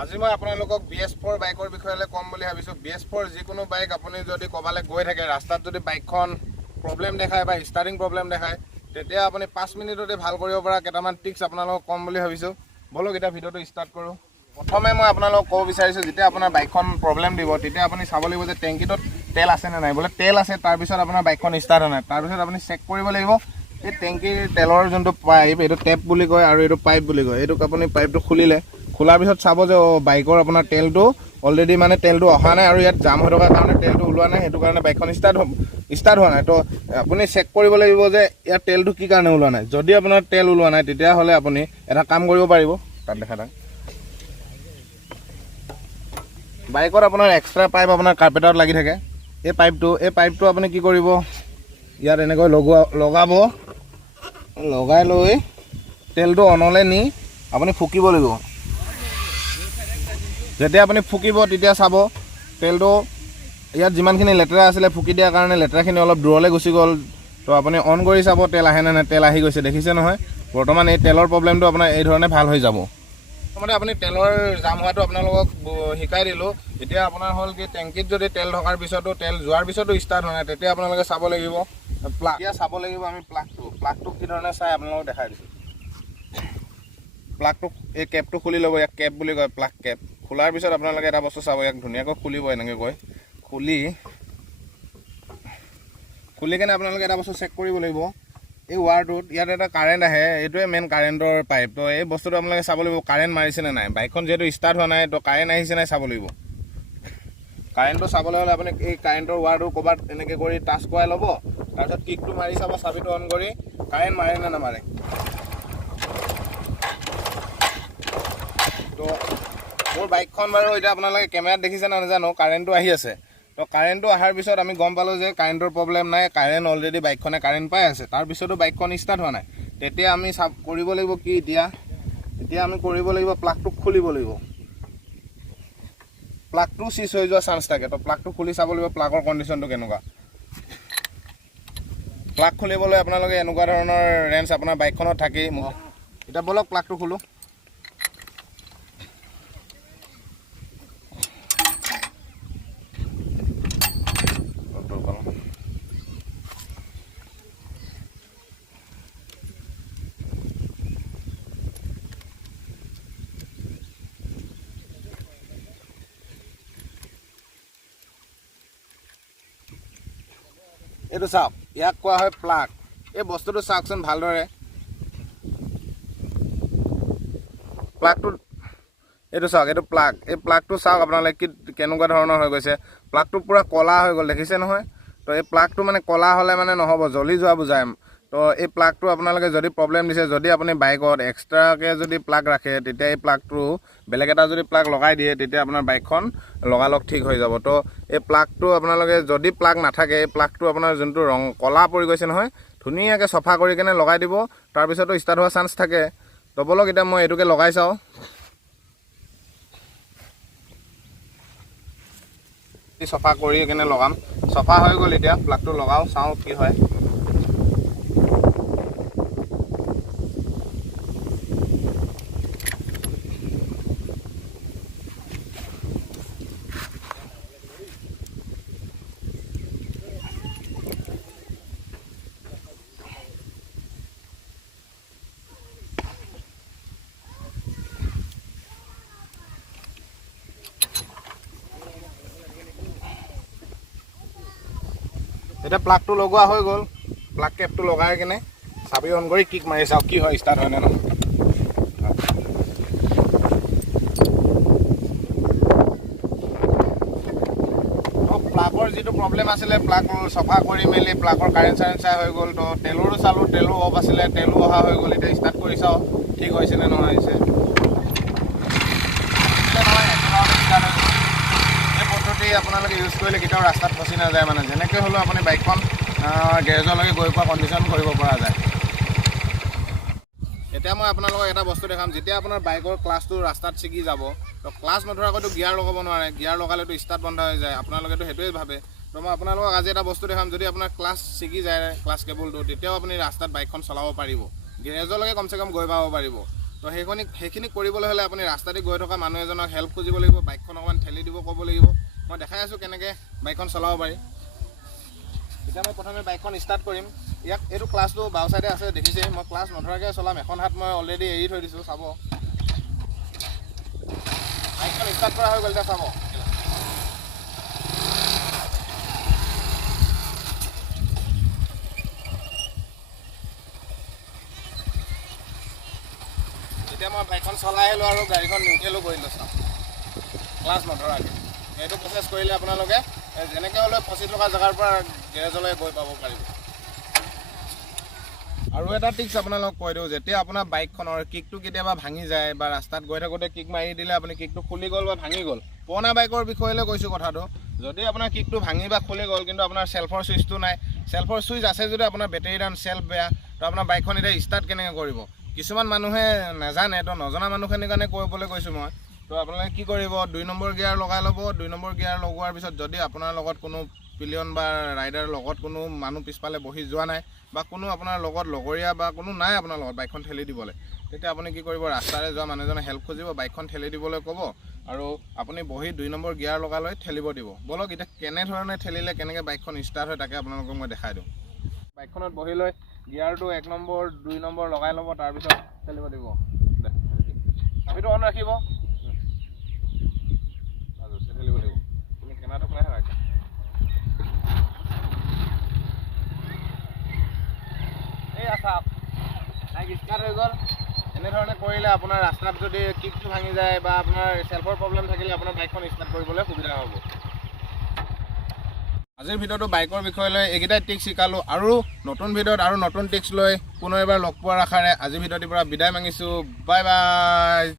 আজি মই আপোনালোকক BS4 বাইকৰ বিষয়ে কম বুলি ভাবিছোঁ। BS4 যিকোনো বাইক আপুনি যদি ক'বালৈ গৈ থাকে, ৰাস্তাত যদি বাইকখন প্ৰব্লেম দেখায় বা ষ্টাৰ্টিং প্ৰব্লেম দেখায়, তেতিয়া আপুনি 5 মিনিটতে ভাল কৰিব পৰা কেইটামান ট্ৰিক্স আপোনালোকক কম বুলি ভাবিছোঁ। বলক এতিয়া ভিডিঅ'টো ষ্টাৰ্ট কৰোঁ। প্ৰথমে মই আপোনালোকক ক'ব বিচাৰিছোঁ, যেতিয়া আপোনাৰ বাইকখন প্ৰব্লেম দিব তেতিয়া আপুনি চাব লাগিব যে টেংকিটোত তেল আছেনে নাই। বোলে তেল আছে, তাৰপিছত আপোনাৰ বাইকখন ষ্টাৰ্ট হোৱা নাই, তাৰপিছত আপুনি চেক কৰিব লাগিব এই টেংকিৰ তেলৰ যোনটো পাইপ, এইটো টেপ বুলি কয় আৰু এইটো পাইপ বুলি কয়। এইটোক আপুনি পাইপটো খুলিলে, খোলাৰ পিছত চাব যে বাইকৰ আপোনাৰ তেলটো অলৰেডি মানে তেলটো অহা নাই আৰু ইয়াত জাম হৈ থকাৰ কাৰণে তেলটো ওলোৱা নাই, সেইটো কাৰণে বাইকখন ষ্টাৰ্ট হোৱা নাই। তো আপুনি চেক কৰিব লাগিব যে ইয়াত তেলটো কি কাৰণে ওলোৱা নাই। যদি আপোনাৰ তেল ওলোৱা নাই তেতিয়াহ'লে আপুনি এটা কাম কৰিব পাৰিব। তাত দেখা থাক, বাইকত আপোনাৰ এক্সট্ৰা পাইপ আপোনাৰ কাৰ্পেটত লাগি থাকে। এই পাইপটো আপুনি কি কৰিব, ইয়াত এনেকৈ লগাব, লগাই লৈ তেলটো অনলৈ নি আপুনি ফুকিব লাগিব। যেতিয়া আপুনি ফুকিব তেতিয়া চাব তেলটো ইয়াত যিমানখিনি লেতেৰা আছিলে ফুকি দিয়াৰ কাৰণে লেতেৰাখিনি অলপ দূৰলৈ গুচি গ'ল। তো আপুনি অন কৰি চাব তেল আহেনে নাই। তেল আহি গৈছে, দেখিছে নহয়। বৰ্তমান এই তেলৰ প্ৰব্লেমটো আপোনাৰ এই ধৰণে ভাল হৈ যাব। প্ৰথমতে আপুনি তেলৰ জাম হোৱাটো আপোনালোকক শিকাই দিলোঁ। এতিয়া আপোনাৰ হ'ল কি, টেংকিত যদি তেল থকাৰ পিছতো তেল যোৱাৰ পিছতো ষ্টাৰ্ট হোৱা নাই, তেতিয়া আপোনালোকে চাব লাগিব প্লাগ। এতিয়া চাব লাগিব আমি প্লাগটো কি ধৰণে চাই আপোনালোকক দেখাই দিছোঁ। প্লাগটো এই কেপটো খুলি ল'ব, ইয়াক কেপ বুলি কয়, প্লাগ কেপ। খোলাৰ পিছত আপোনালোকে এটা বস্তু চাব, ইয়াক ধুনীয়াকৈ খুলিব এনেকৈ কৈ খুলি কেনে আপোনালোকে এটা বস্তু চেক কৰিব লাগিব। এই ৱাৰটোত ইয়াত এটা কাৰেণ্ট আহে, এইটোৱে মেইন কাৰেণ্টৰ পাইপ। তো এই বস্তুটো আপোনালোকে চাব লাগিব কাৰেণ্ট মাৰিছেনে নাই। বাইকখন যিহেতু ষ্টাৰ্ট হোৱা নাই, তো কাৰেণ্ট আহিছে নাই চাব লাগিব। কাৰেণ্টটো চাবলৈ হ'লে আপুনি এই কাৰেণ্টৰ ৱাৰটো ক'ৰবাত এনেকৈ কৰি টাচ কৰাই ল'ব, তাৰপিছত কিকটো মাৰি চাব, চাবিটো অন কৰি কাৰেণ্ট মাৰে নে নামাৰে। তো মোৰ বাইকখন বাৰু এতিয়া আপোনালোকে কেমেৰাত দেখিছে না নাজানো, কাৰেণ্টটো আহি আছে। তো কাৰেণ্টটো অহাৰ পিছত আমি গম পালোঁ যে কাৰেণ্টৰ প্ৰব্লেম নাই, কাৰেণ্ট অলৰেডি বাইকখনে কাৰেণ্ট পাই আছে, তাৰপিছতো বাইকখন ষ্টাৰ্ট হোৱা নাই। তেতিয়া আমি কৰিব লাগিব কি, এতিয়া আমি কৰিব লাগিব প্লাগটো খুলিব লাগিব। প্লাগটো চিজ হৈ যোৱা চান্স থাকে। তো প্লাগটো খুলি চাব লাগিব প্লাগৰ কণ্ডিশ্যনটো কেনেকুৱা। প্লাগ খুলিবলৈ আপোনালোকে এনেকুৱা ধৰণৰ ৰেঞ্চ আপোনাৰ বাইকখনত থাকেই। এতিয়া বলক প্লাগটো খোলোঁ। এইটো চাওক, ইয়াক কোৱা হয় প্লাগ। এই বস্তুটো চাওকচোন ভালদৰে, প্লাগটো এইটো চাওক, এইটো প্লাগ। এই প্লাগটো চাওক আপোনালোকে কেনেকুৱা ধৰণৰ হৈ গৈছে। প্লাগটো পূৰা ক'লা হৈ গ'ল, দেখিছে নহয়। তো এই প্লাগটো মানে ক'লা হ'লে মানে নহ'ব, জ্বলি যোৱা বুজায়। তো এই প্লাগটো আপোনালোকে যদি প্ৰব্লেম দিছে, যদি আপুনি বাইকত এক্সট্ৰাকৈ যদি প্লাগ ৰাখে, তেতিয়া এই প্লাগটো বেলেগ এটা যদি প্লাগ লগাই দিয়ে, তেতিয়া আপোনাৰ বাইকখন লগালগ ঠিক হৈ যাব। তো এই প্লাগটো আপোনালোকে যদি প্লাগ নাথাকে, এই প্লাগটো আপোনাৰ যোনটো ৰং ক'লা পৰি গৈছে নহয়, ধুনীয়াকৈ চফা কৰি কেনে লগাই দিব, তাৰপিছতো ষ্টাৰ্ট হোৱা চান্স থাকে। তো বলক এতিয়া মই এইটোকে লগাই চাওঁ। চফা কৰি কেনে লগাম। চফা হৈ গ'ল, এতিয়া প্লাগটো লগাওঁ, চাওঁ কি হয়। এতিয়া প্লাগটো লগোৱা হৈ গ'ল। প্লাগ কেপটো লগাই কেনে চাবি অন কৰি কিক মাৰি চাওক কি হয়, ষ্টাৰ্ট হয় নে নহয়। প্লাগৰ যিটো প্ৰব্লেম আছিলে, প্লাগ চফা কৰি মেলি প্লাগৰ কাৰেণ্ট চাই হৈ গ'ল। তো তেলৰো চালোঁ, তেলো অফ আছিলে, তেলো অহা হৈ গ'ল। এতিয়া ষ্টাৰ্ট কৰি চাওঁ ঠিক হৈছে নে নহয় হৈছে। এই পদ্ধতি আপোনালোকে ইউজ কৰিলে কেতিয়াও ৰাস্তাত ফচি নাযায়। মানে যেনেকৈ হ'লেও আপুনি বাইকখন গেৰেজলৈকে গৈ পোৱা কণ্ডিশ্যন কৰিব পৰা যায়। এতিয়া মই আপোনালোকক এটা বস্তু দেখাম। যেতিয়া আপোনাৰ বাইকৰ ক্লাছটো ৰাস্তাত ছিগি যাব, তো ক্লাছ নধৰাকৈতো গিয়াৰ লগাব নোৱাৰে। গিয়াৰ লগালেতো ষ্টাৰ্ট বন্ধ হৈ যায়, আপোনালোকেতো সেইটোৱে ভাবে। তো মই আপোনালোকক আজি এটা বস্তু দেখাম, যদি আপোনাৰ ক্লাছ ছিগি যায়, ক্লাছ কেবুলটো, তেতিয়াও আপুনি ৰাস্তাত বাইকখন চলাব পাৰিব, গেৰেজলৈকে কমচে কম গৈ পাব পাৰিব। তো সেইখিনি কৰিবলৈ হ'লে আপুনি ৰাস্তাতে গৈ থকা মানুহ এজনক হেল্প খুজিব লাগিব, বাইকখন অকণমান ঠেলি দিব ক'ব লাগিব। মই দেখাই আছোঁ কেনেকৈ বাইকখন চলাব পাৰি। এতিয়া মই প্ৰথমে বাইকখন ষ্টাৰ্ট কৰিম। এইটো ক্লাছটো বাওঁ চাইডে আছে দেখিছে, মই ক্লাছ নধৰাকৈ চলাম। এখন হাত মই অলৰেডি এৰি থৈ দিছোঁ, চাব। বাইকখন ষ্টাৰ্ট কৰা হৈ গ'ল, এতিয়া চাব। এতিয়া মই বাইকখন চলাই আহিলোঁ আৰু গাড়ীখন নিউট্ৰেলো কৰিলোঁ, চাওঁ ক্লাছ নধৰাকৈ। এইটো প্ৰচেছ কৰিলে আপোনালোকে যেনেকৈ হ'লেও ফচি থকা জেগাৰ পৰা গেৰেজলৈ গৈ পাব পাৰিব। আৰু এটা টিপছ আপোনালোকক কৈ দিওঁ, যেতিয়া আপোনাৰ বাইকখনৰ কিকটো কেতিয়াবা ভাঙি যায় বা ৰাস্তাত গৈ থাকোঁতে কিক মাৰি দিলে আপুনি কিকটো খুলি গ'ল বা ভাঙি গ'ল, পুৰণা বাইকৰ বিষয়লৈ কৈছোঁ কথাটো। যদি আপোনাৰ কিকটো ভাঙি বা খুলি গ'ল কিন্তু আপোনাৰ চেল্ফৰ ছুইচটো নাই, চেল্ফৰ ছুইচ আছে যদি আপোনাৰ বেটেৰী ডাউন, চেল্ফ বেয়া, তো আপোনাৰ বাইকখন এতিয়া ষ্টাৰ্ট কেনেকৈ কৰিব? কিছুমান মানুহে নাজানে, তো নজনা মানুহখিনিৰ কাৰণে কৰিবলৈ কৈছোঁ মই। তো আপোনালোকে কি কৰিব, 2 নম্বৰ গিয়াৰ লগাই ল'ব। 2 নম্বৰ গিয়াৰ লগোৱাৰ পিছত যদি আপোনাৰ লগত কোনো পিলিয়ন বা ৰাইডাৰ লগত কোনো মানুহ পিছফালে বহি যোৱা নাই বা কোনো আপোনাৰ লগত লগৰীয়া বা কোনো নাই আপোনাৰ লগত বাইকখন ঠেলি দিবলৈ, তেতিয়া আপুনি কি কৰিব, ৰাস্তাৰে যোৱা মানুহজনে হেল্প খুজিব, বাইকখন ঠেলি দিবলৈ ক'ব আৰু আপুনি বহি 2 নম্বৰ গিয়াৰ লগাই লৈ ঠেলিব দিব। বলক এতিয়া কেনেধৰণে ঠেলিলে কেনেকৈ বাইকখন ষ্টাৰ্ট হয় তাকে আপোনালোকক মই দেখাই দিওঁ। বাইকখনত বহি লৈ গিয়াৰটো 1 নম্বৰ 2 নম্বৰ লগাই ল'ব, তাৰপিছত ঠেলিব দিব। চাবিটো অন ৰাখিব, ঠেলিব লাগিব। তুমি কেমেৰাটো খুলাই থাকা। এই চাওক বাইক ষ্টাৰ্ট হৈ গ'ল। এনেধৰণে কৰিলে আপোনাৰ ৰাস্তাত যদি কিকটো ভাঙি যায় বা আপোনাৰ চেল্ফৰ প্ৰব্লেম থাকিলে আপোনাৰ বাইকখন ষ্টাৰ্ট কৰিবলৈ সুবিধা হ'ব। আজিৰ ভিডিঅ'টো বাইকৰ বিষয়ে লৈ এইকেইটাই টিক্স শিকালোঁ। আৰু নতুন ভিডিঅ'ত আৰু নতুন টিক্স লৈ পুনৰ এবাৰ লগ পোৱাৰ আশাৰে আজিৰ ভিডিঅ'টিৰ পৰা বিদায় মাগিছোঁ। Bye bye.